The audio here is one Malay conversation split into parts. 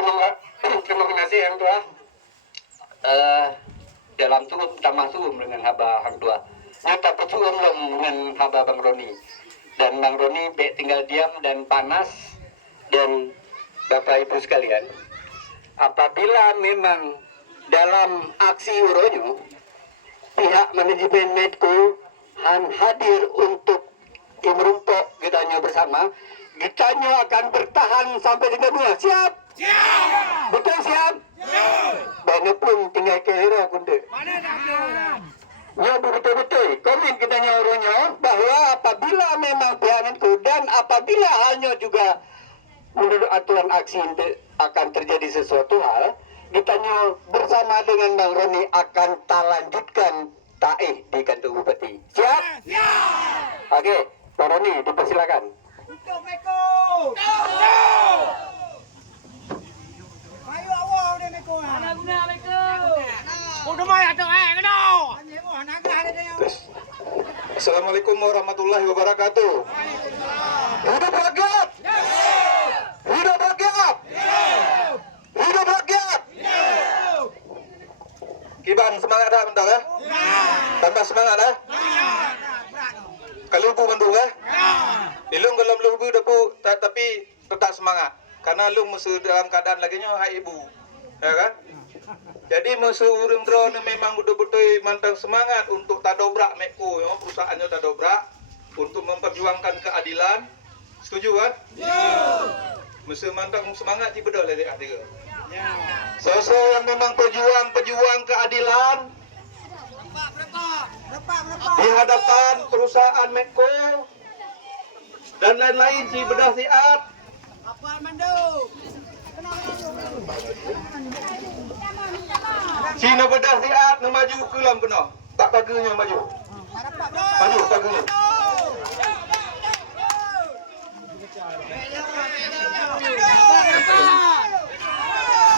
Terima kasih yang tua. Dalam tu tambah suum dengan haba hang tua. Nyata persuum dengan haba Bang Roni. Dan Bang Roni tinggal diam dan panas. Dan Bapak Ibu sekalian, apabila memang dalam aksi uronyo pihak manajemen Medco hadir untuk merumpok kitanya bersama, kitanya akan bertahan sampai dengan bulan. Siap? Siap! Betul siap? Siap! Bana pun tinggal kira kunde. Mana nak? Ya betul-betul komen kitanya uronyo bahwa apabila memang pihak Medco dan apabila halnya juga menurut aturan aksi akan terjadi sesuatu hal, kitanya bersama dengan Bang Roni akan lanjutkan taih di kantor bupati. Siap? Siap! Oke, Bang Roni dipersilakan. Untuk Meko. Ayo awal deh Meko. Mana guna Meko? Udah mai ada kena. Assalamualaikum warahmatullahi wabarakatuh. Hidup rakyat. Hidup rakyat. Hidup rakyat. Kiban semangat dah bentar ya. Tambah semangat dah. Kalau lu bantu ya. Ilung kalau lu depu tapi tetap semangat. Karena lu musuh dalam keadaan lagi nya hai ibu. Ya kan? Jadi musuh urung drone memang betul-betul mantap semangat untuk tadobrak Medco ya, perusahaannya tadobrak untuk memperjuangkan keadilan. Setuju kan? Musuh mantap semangat di bedol dari ahli. Sosok yang memang pejuang keadilan di hadapan perusahaan Medco dan lain-lain di bedah siat. Apa mandu? Cina bedah siat nak maju ke dalam kena. Tak pagernya maju. Maju pagernya.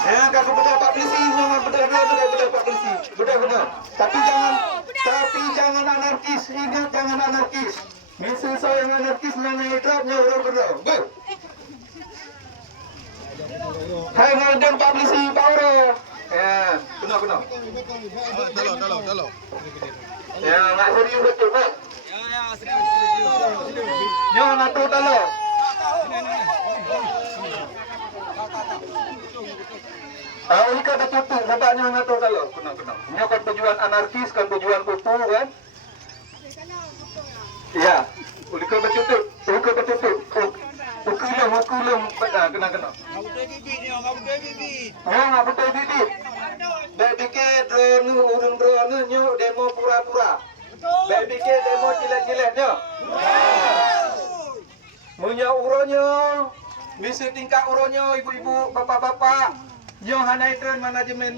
Ya, kalau bedah Pak Polisi, jangan bedah Pak Polisi. Bedah. Tapi jangan anarkis. Ingat jangan anarkis. Misal saya yang anarkis mana hidupnya orang bedah. Go. Hai ngadeng Pak Polisi Pauro. Ya, kena. Tolong. Ya, nak serius betul kan? Ya, serius. Yo, nak tu tolong. Ini kan tutup, sebabnya nak tu tolong. Kena. Ini kan tujuan anarkis, kan tujuan kupu kan? Ya, ulika bertutup. Hukum, kena. Ngap betul bibit. Baik fikir drone urung drone nyo demo pura-pura. Baik fikir demo cilet-cilet nyo. Munya uronyo, bisa tingkat uronyo ibu-ibu, bapak-bapak. Nyo hanai drone manajemen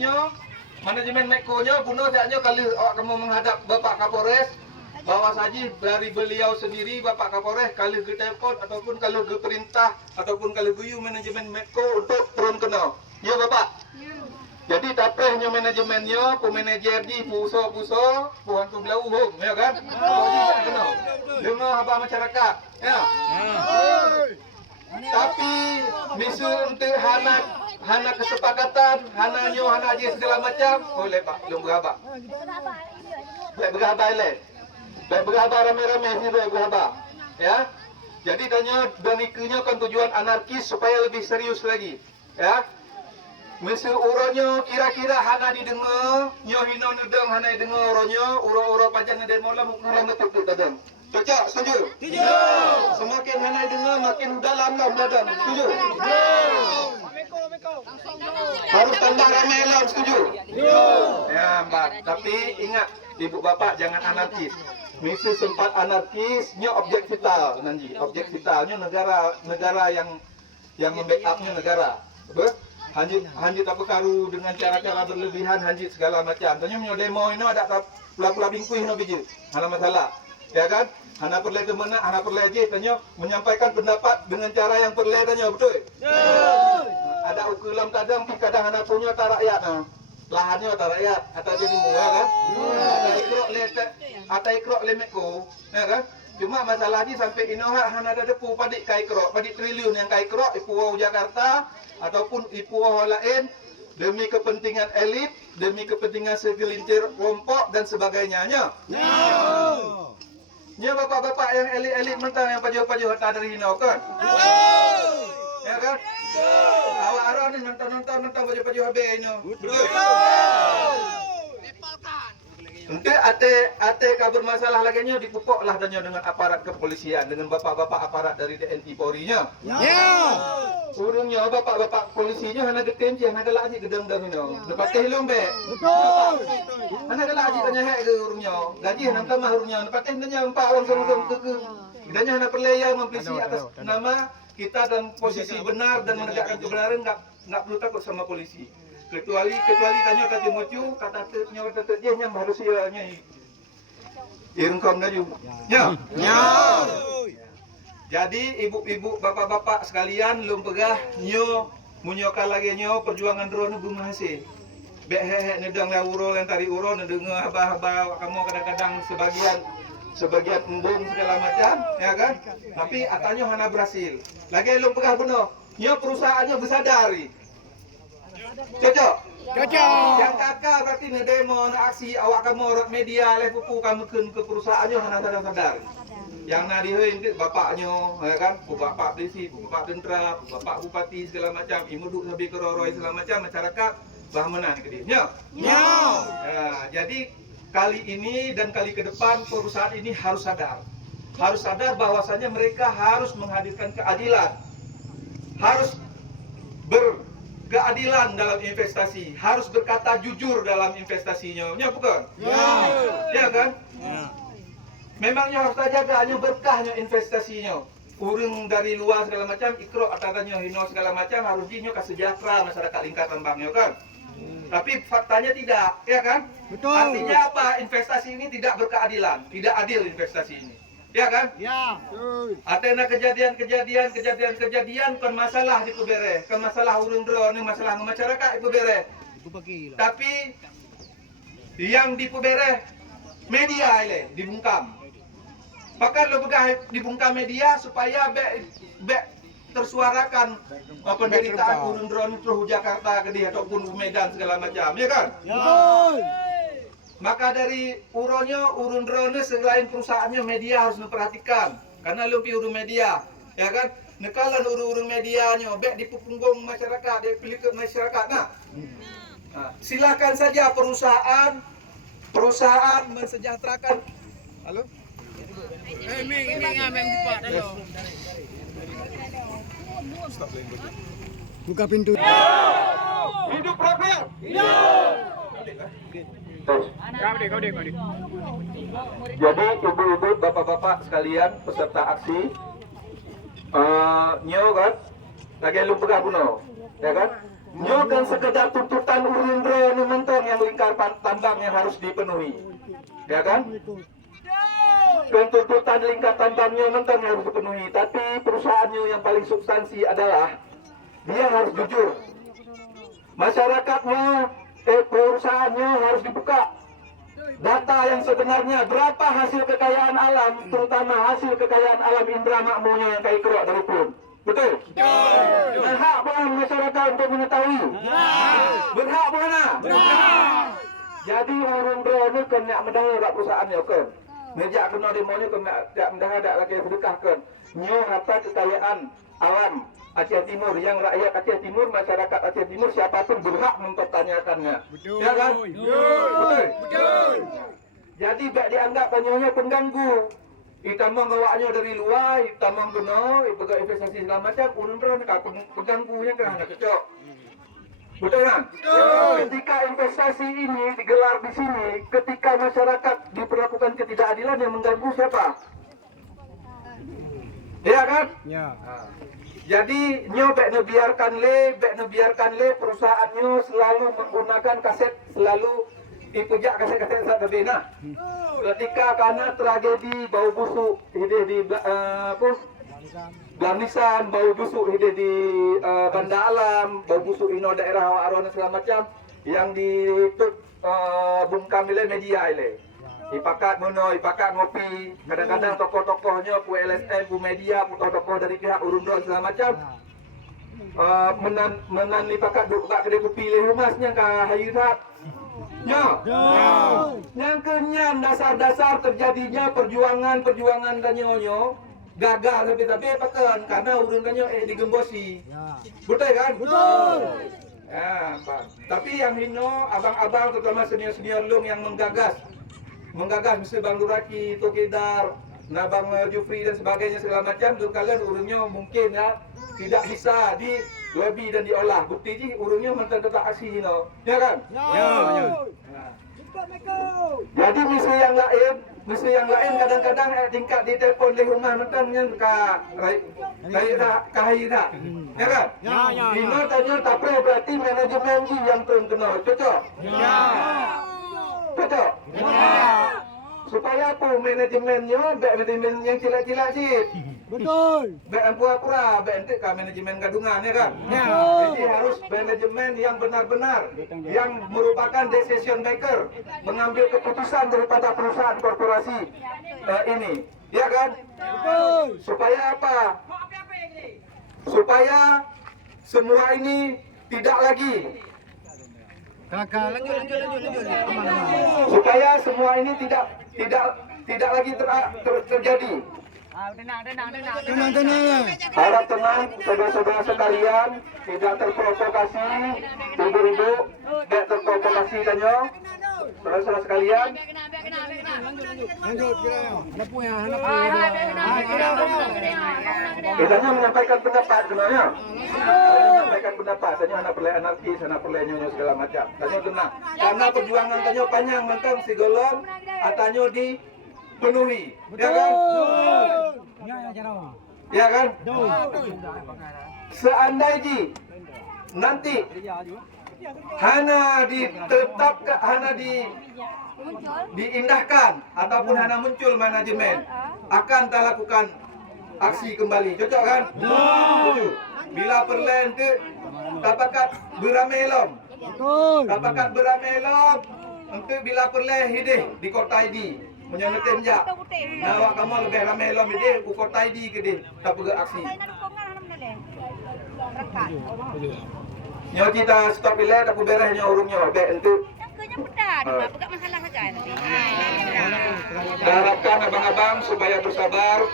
Medco nyo, bunuh saatnya kalau awak kamu menghadap Bapak Kapolres. Bawa saja dari beliau sendiri Bapak Kapolres kalau ke telepon ataupun kalau ke perintah ataupun kalau guyu manajemen Medco untuk turun kena. Ya Bapak. Jadi tapehnya manajemennya, pemanajer di puso, puan tu belau hom, ya kan? Jadi kena. Dengar haba masyarakat. Ya. Tapi misu untuk hana kesepakatan, hana je segala macam, boleh Pak, belum berhabak. Boleh berhabak le. Baik berhabar rame-rame ni baik berhabar. Ya. Jadi tanya dan ikunya kan tujuan anarkis supaya lebih serius lagi. Ya. Mesti uronyo kira-kira hana didengar, nyo hino nedeng hana dengar uronyo, uro-uro pajan den mola mukula metuk dadang. Cocok, setuju? Setuju. Semakin hana dengar makin dalam dadang. Setuju? Setuju. Harus tambah ramai lah, setuju? Setuju. Ya, Mbak. Tapi ingat, Ibu Bapak jangan anarkis. Misi sempat anarkisnya objek vital nanti. Objek vitalnya negara yang membackup-nya negara. Betul? Hanjit apa karu dengan cara-cara berlebihan, hanjit segala macam. Tanya punya demo ini ada pula bingkuih no biji. Hana masalah. Ya kan? Hana perlu ke mana? Hana perlu aja tanya menyampaikan pendapat dengan cara yang perlu tanya, betul? Ada ukulam kadang hana punya tak rakyat. Lahannya tak rakyat, atau jadi mual kan? Ada ikrok le Medco, ya kan? Cuma masalahnya sampai inoha hana ada depu padik kai kerok, padik triliun yang kai kerok ipuau Jakarta ataupun ipuau lain demi kepentingan elit, demi kepentingan segelintir kelompok dan sebagainya. Nya bapak-bapak yang elit-elit mentang yang pajuh-pajuh tak dari hinau kan? Ya kan? Awak arah ni nonton pajuh-pajuh habis ini. Nanti ate kabur masalah lagi nya dipupuk lah tanya dengan aparat kepolisian, dengan bapak-bapak aparat dari TNI Polri-nya. Urungnya bapak-bapak polisinya hana getem je, hana galak je gedeng-deng ini. Lepas teh lombe. Betul. Hana galak je tanya hek ke urungnya. Gaji hana tamah urungnya. Lepas teh tanya empat orang sama-sama ke. Gedanya hana perlaya memplisi atas nama kita dan posisi benar dan menegakkan kebenaran, enggak perlu takut sama polisi. Kecuali tanya kata mocu, kata tetnya yang manusianya. Irengkom dah juga. Ya. Jadi ibu-ibu, bapak-bapak sekalian, lum pegah nyo munyokan lagi nyo perjuangan drone belum hasil. Bek hehe nedang la uro yang tari uro nedeng abah-abah kamu kadang-kadang sebagian embung segala macam, ya kan? Tapi atanya hana berhasil. Lagi lum pegah beno, nyo perusahaannya bersadari. Cocok. Yang kakak berarti ngedemo, aksi awak kamu rot media le pupu kamu ke perusahaannya hana sadar. Yang nadihin ke bapaknya, ya kan? Bapak desi, bapak dentra, bapak bupati segala macam, imuduk sabi keroroi segala macam masyarakat bah menang ke dia. Jadi kali ini dan kali ke depan perusahaan ini harus sadar bahwasanya mereka harus menghadirkan keadilan, harus berkeadilan dalam investasi, harus berkata jujur dalam investasinya, ya bukan? Ya kan? Memangnya harus jaganya berkahnya investasinya. Urung dari luar segala macam, ikro atatanya hino segala macam harus dinyo sejahtera masyarakat lingkaran bangnya kan? Tapi faktanya tidak, ya kan? Betul. Artinya apa? Investasi ini tidak berkeadilan, tidak adil investasi ini. Ya kan? Ya. Artinya kejadian kan masalah di Pebere, kan masalah urung drone, masalah masyarakat di Pebere. Tapi yang di Pebere media ini dibungkam. Bahkan lo dibungkam media supaya tersuarakan penderitaan urun drone terus Jakarta ke dia ataupun Medan segala macam, ya kan? Maka dari urun drone selain perusahaannya media harus memperhatikan karena lo urun media, ya kan? Nekalan urun medianya di punggung masyarakat, dipilih ke masyarakat. Nah, silakan saja perusahaan mensejahterakan. Halo? Ini ngameng di Pak Dalo. Buka pintu. Hidup rakyat. Kau deh. Jadi ibu-ibu, bapak-bapak sekalian peserta aksi, nyo kan, lagi lu pegah buno, ya kan? Nyo kan sekedar tuntutan urun drone mentong yang lingkar tambang yang harus dipenuhi, ya kan? Dan tuntutan lingkar tambangnya mentong yang harus dipenuhi, tapi perusahaannya yang paling substansi adalah dia harus jujur. Masyarakatnya, perusahaannya harus dibuka data yang sebenarnya, berapa hasil kekayaan alam, terutama hasil kekayaan alam indra makmunya yang kai kerok dari pun. Betul? Berhak bukan masyarakat untuk mengetahui? Berhak bukan? Jadi orang drone kan nak mendengar kat perusahaannya kan? Mejak kena demonya kan nak mendengar tak lagi sedekah kan? Nyo harta kekayaan alam Aceh Timur, yang rakyat Aceh Timur, masyarakat Aceh Timur siapapun berhak mempertanyakannya. Betul. Ya kan? Betul. Jadi tak dianggap hanya pengganggu. Itamang gawaknya dari luar, itamang kena, ibaga investasi segala macam, urun drone kan pengganggunya kan anak kecok. Betul kan? Betul. Ketika investasi ini digelar di sini, ketika masyarakat diperlakukan ketidakadilan yang mengganggu siapa? Ya kan? Ya. Jadi nyo bek biarkan le perusahaannya selalu menggunakan kaset, selalu ipujak kaset-kaset saat berbina. Ketika karena tragedi bau busuk ide di Blamisan, bau busuk ide di Banda Alam, bau busuk ino daerah Arwana segala macam yang di bungkam ile media ile. Ipakat mono, ipakat ngopi. Kadang-kadang tokoh-tokohnya, pu LSM, pu media, pu tokoh dari pihak urun-urun segala macam. Menan ipakat duk kat kedai kopi le humasnya ka hayrat. Ya. Yang kenyan dasar-dasar terjadinya perjuangan dan nyonyo gagal tapi pakan karena urun kanyo digembosi. Betul kan? Betul. Ya, Pak. Tapi yang hino abang-abang terutama senior-senior lung yang menggagas mesti Bang Luraki, Tokedar, Bang Jufri dan sebagainya segala macam tu kalian urunnya mungkin ya tidak bisa di lobby dan diolah. Bukti ji urunnya mentang tetap aksi hino. Ya kan? Ya. Jadi misi yang lain kadang-kadang tingkat di telefon di rumah mentangnya ka kahira. Ya kan? Ya. Ini tanya tapi berarti manajemen ji yang kena. Cocok? Ya. Cocok? Ya. Supaya apa manajemennya, manajemen yang cila-cila sih. Betul. Ampura-pura, ente ka manajemen gadungan ya kan? Ya. Jadi harus manajemen yang benar-benar, yang merupakan decision maker, mengambil keputusan daripada perusahaan korporasi ini, ya kan? Betul. Supaya apa? Supaya semua ini tidak lagi. Supaya semua ini tidak lagi terjadi. Tenang. Harap tenang, saudara-saudara sekalian, tidak terprovokasi, ibu-ibu, tidak terprovokasi kanyo, saudara-saudara sekalian. Kita menyampaikan pendapat sebenarnya. Menyampaikan pendapat, tanya anak perlai anarkis, anak perlai nyonya segala macam. Tanya tenang, karena perjuangan tanya panjang, mentang si golong, atanyo dipenuhi. Ya kan? Ya kan? Seandainya nanti hana ditetapkan, hana diindahkan ataupun hana muncul manajemen, akan tak lakukan aksi kembali. Cocok kan? Bila perlahan ke tapakat beramelom. Tapakat beramelom untuk bila perlahan hidih di kota ID. Menyenetem jak. Nawak kamu lebih ramai lom hidih ku kota ID ke deh. Tak pergi aksi. Nyo kita stop bila tak beres nyo urungnya baik untuk. Bukan masalah saja nanti. Harapkan abang-abang supaya bersabar.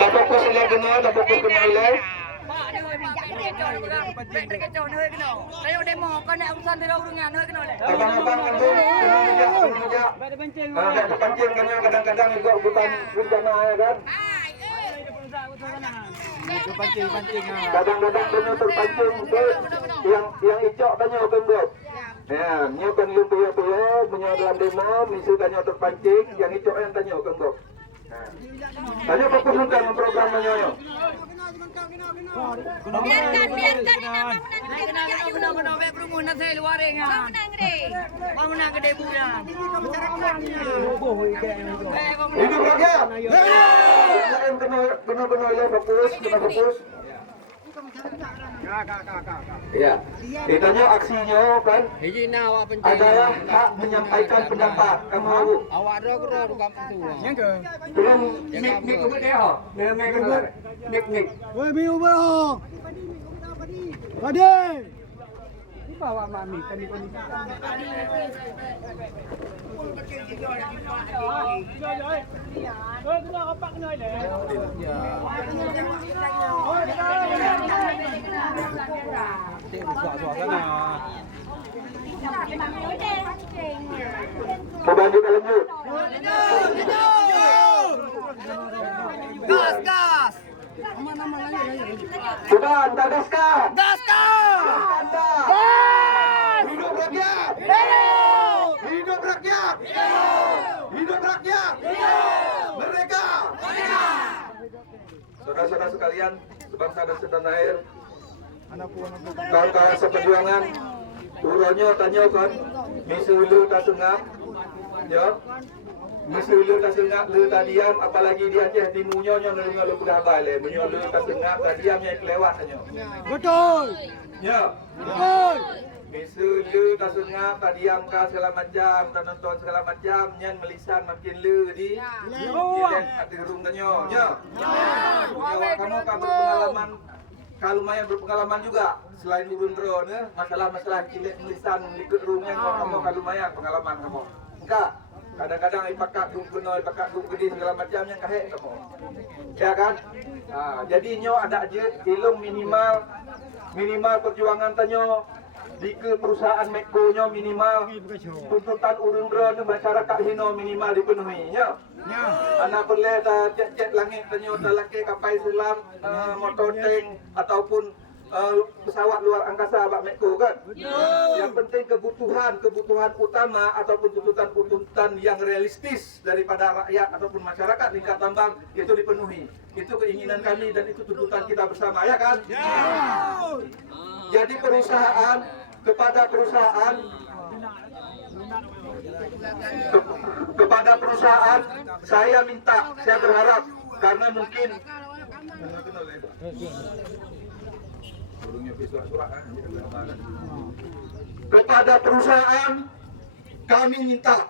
Tak fokus oleh kena, tak fokus kena oleh. Abang-abang itu kena terpancing kena kadang-kadang juga bukan bencana ya kan. Kadang-kadang kena terpancing yang icok tanya kembali. Ya, nyo kan lupa-lupa punya dalam demo, misi tanya terpancing, yang icok yang tanya kembali. Tanya fokus untuk memprogramnya nyo. Biarkan ini bangunan kerumunan saya luar bangunan gede bulan. Hidup rakyat. Benar-benar fokus. Ya, ditanya aksinya kan adalah hak menyampaikan pendapat. Kamu tahu? Awak ada aku dah kampung tu. Yang ke? Belum mik kebut dia ha. Mik kebut. Mik. Woi, biu bro. Pade. Ni bawa mami tadi kau ni. Lanjut. Gas. Sudah, anda gaskan. Anda. Hidup rakyat. Merdeka. Saudara-saudara sekalian, sebangsa dan setanah air, kawan-kawan seperjuangan, uronyo tanya kan, misi ulu tak sengap, ya, misi ulu tak sengap, lu tak diam, apalagi di Aceh Timurnya nyo lu sudah balik, menyo lu tak sengap, tak diamnya kelewat tanya. Betul. Ya. Betul. Misalnya tak sengap, tak diam kah segala macam, tak nonton segala macam, nyan melisan makin le di. Dia ada gerung tanyo, nya. Kamu kan berpengalaman, kalau lumayan berpengalaman juga selain urun drone, masalah-masalah cilik melisan di gerung yang kamu kan lumayan pengalaman kamu. Enggak. Kadang-kadang ipakat duk benoi, ipakat duk gede segala macam yang kahek kamu. Ya kan? Jadi nyo ada aja ilmu minimal perjuangan tanyo di ke perusahaan Mekko nyo minimal tuntutan urun drone masyarakat hino minimal dipenuhi nya. Anak perle ta jet langit tanyo talake kapal selam motor tank ataupun pesawat luar angkasa bak Mekko kan. Yang penting kebutuhan utama ataupun tuntutan yang realistis daripada rakyat ataupun masyarakat Lingkar Tambang itu dipenuhi. Itu keinginan kami dan itu tuntutan kita bersama ya kan? Jadi kepada perusahaan saya berharap karena mungkin kepada perusahaan kami minta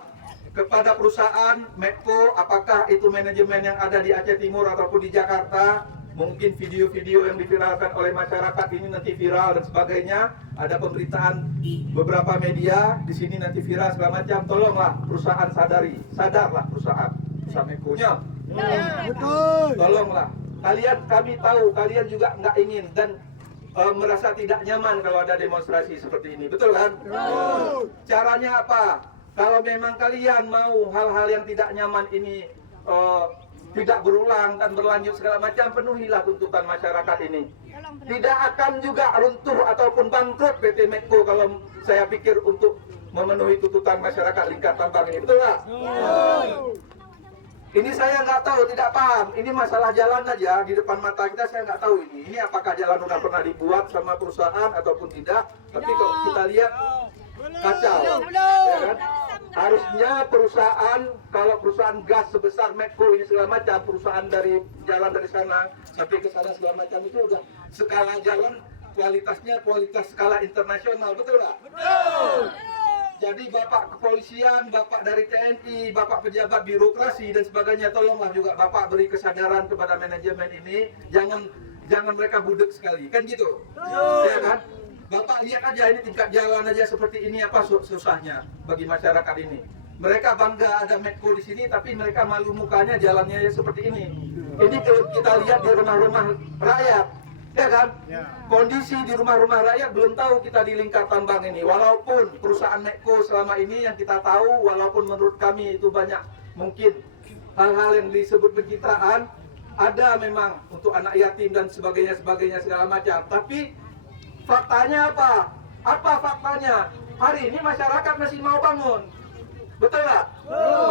kepada perusahaan Mekko, apakah itu manajemen yang ada di Aceh Timur ataupun di Jakarta, mungkin video-video yang diviralkan oleh masyarakat ini nanti viral dan sebagainya, ada pemberitaan beberapa media di sini nanti viral segala macam, tolonglah perusahaan sadarlah perusahaan Mekko-nya. Betul. Tolonglah. Kami tahu kalian juga nggak ingin dan merasa tidak nyaman kalau ada demonstrasi seperti ini, betul kan? Betul. Caranya apa? Kalau memang kalian mau hal-hal yang tidak nyaman ini tidak berulang dan berlanjut segala macam, penuhilah tuntutan masyarakat ini. Tidak akan juga runtuh ataupun bangkrut PT Mekko kalau saya pikir untuk memenuhi tuntutan masyarakat Lingkar Tambang ini, betul nggak? Ini saya nggak tahu, tidak paham. Ini masalah jalan aja di depan mata kita, saya nggak tahu ini. Ini apakah jalan udah pernah dibuat sama perusahaan ataupun tidak? Tapi kalau kita lihat kacau, ya kan? Harusnya perusahaan, kalau perusahaan gas sebesar Mekko ini segala macam, perusahaan dari jalan dari sana sampai ke sana segala macam itu udah skala jalan kualitasnya kualitas skala internasional, betul nggak? Betul. Jadi Bapak kepolisian, Bapak dari TNI, Bapak pejabat birokrasi dan sebagainya, tolonglah juga Bapak beri kesadaran kepada manajemen ini, jangan mereka budek sekali, kan gitu? Ya kan? Bapak lihat aja ini tingkat jalan aja seperti ini, apa susahnya bagi masyarakat ini. Mereka bangga ada Mekko di sini, tapi mereka malu mukanya jalannya seperti ini. Ini kalau kita lihat di rumah-rumah rakyat, ya kan? Kondisi di rumah-rumah rakyat belum tahu kita di Lingkar Tambang ini. Walaupun perusahaan Mekko selama ini yang kita tahu, walaupun menurut kami itu banyak mungkin hal-hal yang disebut pencitraan, ada memang untuk anak yatim dan sebagainya segala macam. Tapi faktanya apa? Apa faktanya? Hari ini masyarakat masih mau bangun, betul nggak?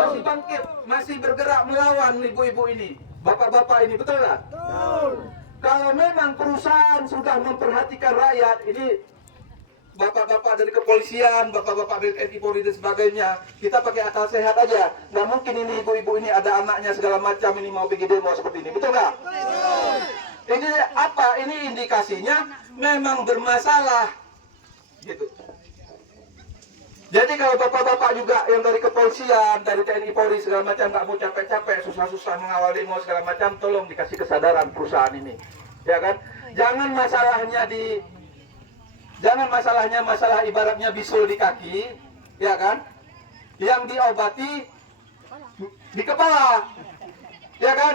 Masih bangkit, masih bergerak melawan ibu-ibu ini, bapak-bapak ini, betul nggak? Kalau memang perusahaan sudah memperhatikan rakyat, ini bapak-bapak dari kepolisian, bapak-bapak dari TNI Polri dan sebagainya, kita pakai akal sehat aja. Nggak mungkin ini ibu-ibu ini ada anaknya segala macam ini mau pergi demo seperti ini, betul nggak? Ini apa? Ini indikasinya memang bermasalah, gitu. Jadi kalau bapak-bapak juga yang dari kepolisian, dari TNI Polri segala macam nggak mau capek-capek, susah-susah mengawal demo segala macam, tolong dikasih kesadaran perusahaan ini, ya kan? Jangan masalahnya masalah ibaratnya bisul di kaki, ya kan? Yang diobati di kepala, ya kan?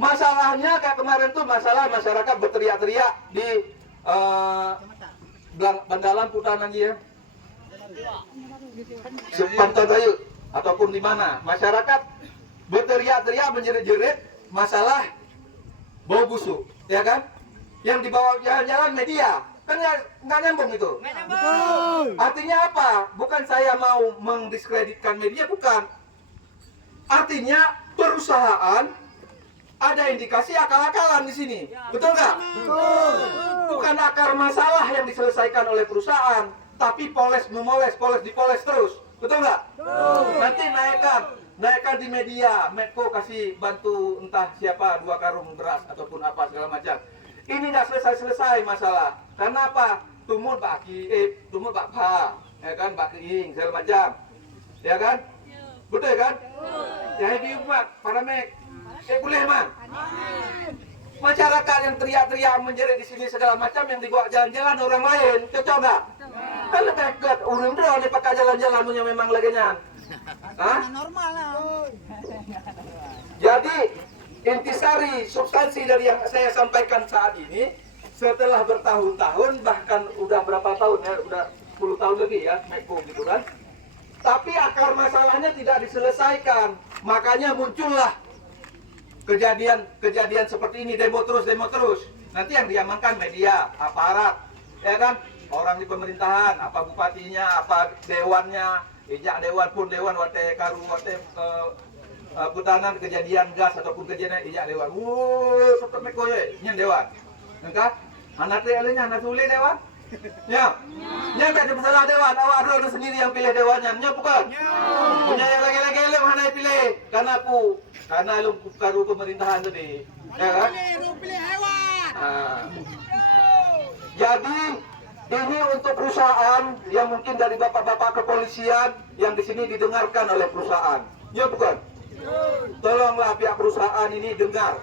Masalahnya kayak kemarin tuh masalah masyarakat berteriak-teriak di Bandalan Putanan dia. Sepantan Rayu ataupun di mana masyarakat berteriak-teriak menjerit-jerit masalah bau busuk, ya kan? Yang dibawa jalan-jalan media kan nggak nyambung itu. Artinya apa? Bukan saya mau mendiskreditkan media, bukan. Artinya perusahaan ada indikasi akal-akalan di sini, betul nggak? Bukan akar masalah yang diselesaikan oleh perusahaan, tapi poles dipoles terus, betul nggak? Nanti naikkan di media, Mekko kasih bantu entah siapa 2 karung beras ataupun apa segala macam. Ini nggak selesai masalah. Karena apa? tumut baki, tumut bakpa, ya kan, bak keing, segala macam, ya kan? Betul kan? Ya ini umat, para mek, boleh man. Masyarakat yang teriak-teriak menjerit di sini segala macam yang dibawa jalan-jalan orang lain, cocok nggak? Kan lebih dekat, urung drone nih pakai jalan-jalan punya memang laginya. Hah? Normal lah. Jadi intisari substansi dari yang saya sampaikan saat ini setelah bertahun-tahun bahkan udah berapa tahun ya, udah 10 tahun lebih ya, Meko gitu kan. Tapi akar masalahnya tidak diselesaikan, makanya muncullah kejadian seperti ini, demo terus. Nanti yang diamankan media, aparat, ya kan? Orang di pemerintahan, apa bupatinya, apa dewannya, ijak dewan pun dewan, wate karu, wate putanan kejadian gas ataupun kejadian ijak dewan. Tetap meko ye, nyen dewan. Engkau, anak teh alenya, anak tule dewan. Ya, nyen tak ada masalah dewan, awak ada sendiri yang pilih dewannya, nyen bukan? Punya yang lagi-lagi lem hana pilih, karena lu karu pemerintahan tadi, ya kan? Pilih hewan. Jadi ini untuk perusahaan yang mungkin dari bapak-bapak kepolisian yang di sini didengarkan oleh perusahaan, ya bukan? Tolonglah pihak perusahaan ini dengar,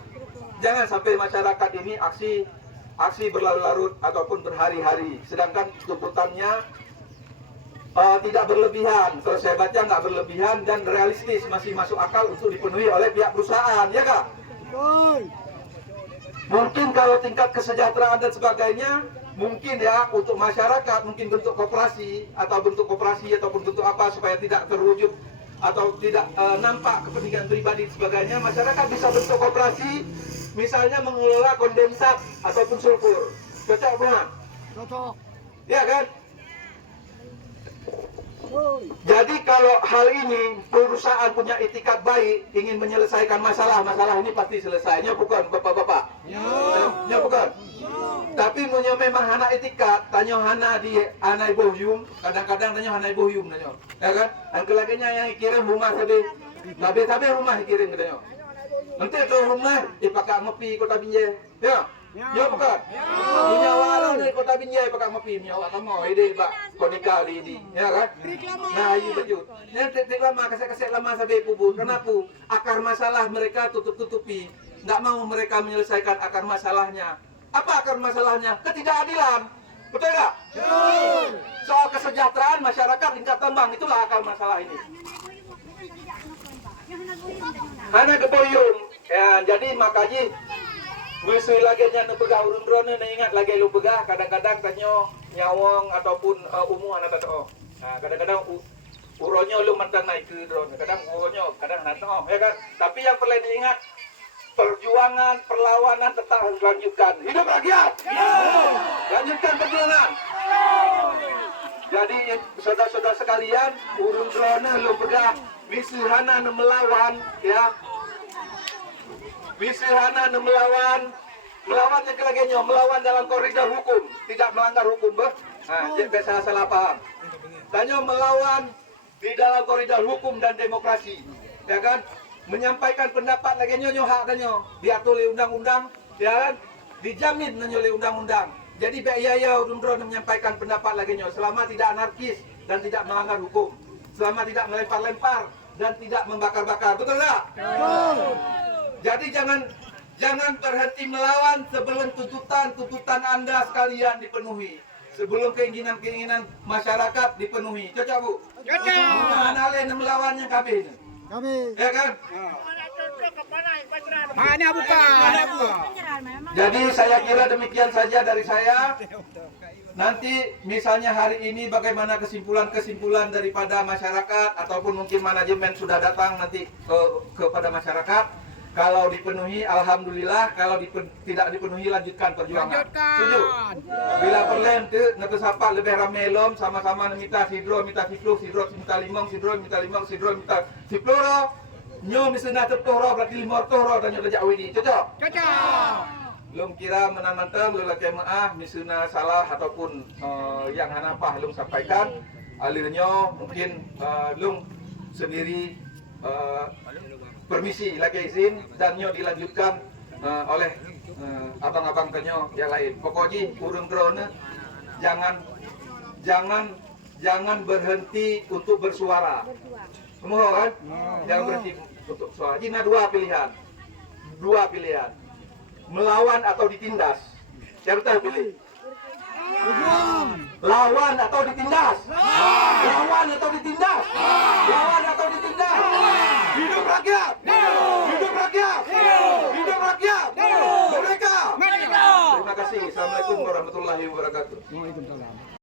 jangan sampai masyarakat ini aksi berlarut-larut ataupun berhari-hari, sedangkan tuntutannya tidak berlebihan. Kalau saya baca nggak berlebihan dan realistis, masih masuk akal untuk dipenuhi oleh pihak perusahaan, ya kak? Mungkin kalau tingkat kesejahteraan dan sebagainya, mungkin ya untuk masyarakat, mungkin bentuk koperasi ataupun bentuk apa supaya tidak terwujud atau tidak nampak kepentingan pribadi dan sebagainya, masyarakat bisa bentuk koperasi, misalnya mengelola kondensat ataupun sulfur. Cocok bukan? Cocok. Ya kan? Jadi kalau hal ini perusahaan punya itikat baik, ingin menyelesaikan masalah ini pasti selesainya, bukan bapak-bapak? Ya bukan? Tapi punya memang hana itikat, tanya hana di anai bohyum, kadang-kadang tanya hanai bohyum tanya, ya kan? Yang kelakinya yang kirim rumah sabi rumah kirim katanya. Nanti itu rumah dipakai ngopi kota Binjai, ya bukan? Punya warung di kota Binjai pakai ngopi, punya awak kamu ide pak konika di, ya kan? Nah iya betul. Nanti lama kaset lama sampai kubur. Kenapa? Akar masalah mereka tutupi, nggak mau mereka menyelesaikan akar masalahnya. Apa akar masalahnya? Ketidakadilan, betul nggak? Soal kesejahteraan masyarakat tingkat tembang, itulah akar masalah ini. Hana keboyong, ya jadi makanya musuh lagi nya nepegah urun drone ingat lagi lu pegah kadang-kadang tanyo nyawang ataupun umum anak tato. Nah, kadang-kadang uronyo lu mantan naik ke drone, kadang uronyo kadang nato, ya kan? Tapi yang perlu diingat, perjuangan, perlawanan tetap harus lanjutkan. Hidup rakyat! Lanjutkan perjuangan! Jadi saudara-saudara sekalian, urun drone lu pegah misuhana melawan, ya. Misuhana melawan yang kelagenya, melawan dalam koridor hukum, tidak melanggar hukum, Nah, jadi salah paham. Tanya melawan di dalam koridor hukum dan demokrasi, ya kan? Menyampaikan pendapat lagi nyo hak danyo diatur oleh undang-undang, ya kan? Dijamin oleh undang-undang. Jadi ya urun-urun menyampaikan pendapat lagi nyo selama tidak anarkis dan tidak melanggar hukum, selama tidak melempar-lempar dan tidak membakar-bakar, betul nggak? Jadi jangan berhenti melawan sebelum tuntutan Anda sekalian dipenuhi, sebelum keinginan masyarakat dipenuhi. Cocok bu? Cocok. Anak melawannya kami. Ya kan? Mana bukan? Jadi saya kira demikian saja dari saya. Nanti misalnya hari ini bagaimana kesimpulan daripada masyarakat ataupun mungkin manajemen sudah datang nanti kepada masyarakat. Kalau dipenuhi alhamdulillah, kalau tidak dipenuhi lanjutkan perjuangan. Setuju? Bila perlen ke nanti sapa lebih ramai lom sama-sama minta sidro, minta sipluh, sidro minta limong, sidro minta sipluh. Nyo misalnya tertoro berarti 5 toro dan nyo lejak widi. Cocok? Cocok. Belum kira menang-mentang belum lagi maaf misalnya salah ataupun yang hanapah belum sampaikan alirnya mungkin belum sendiri permisi lagi izin dan nyo dilanjutkan oleh abang-abang kenyo yang lain. Pokoknya urung drone jangan berhenti untuk bersuara. Semua kan? Jangan berhenti untuk suara. Jadi ada dua pilihan, melawan atau ditindas. Siapa tahu pilih? Lawan atau ditindas? Lawan atau ditindas? Lawan atau ditindas? Hidup rakyat! Hidup rakyat! Hidup rakyat! Merdeka! Terima kasih. Assalamualaikum warahmatullahi wabarakatuh.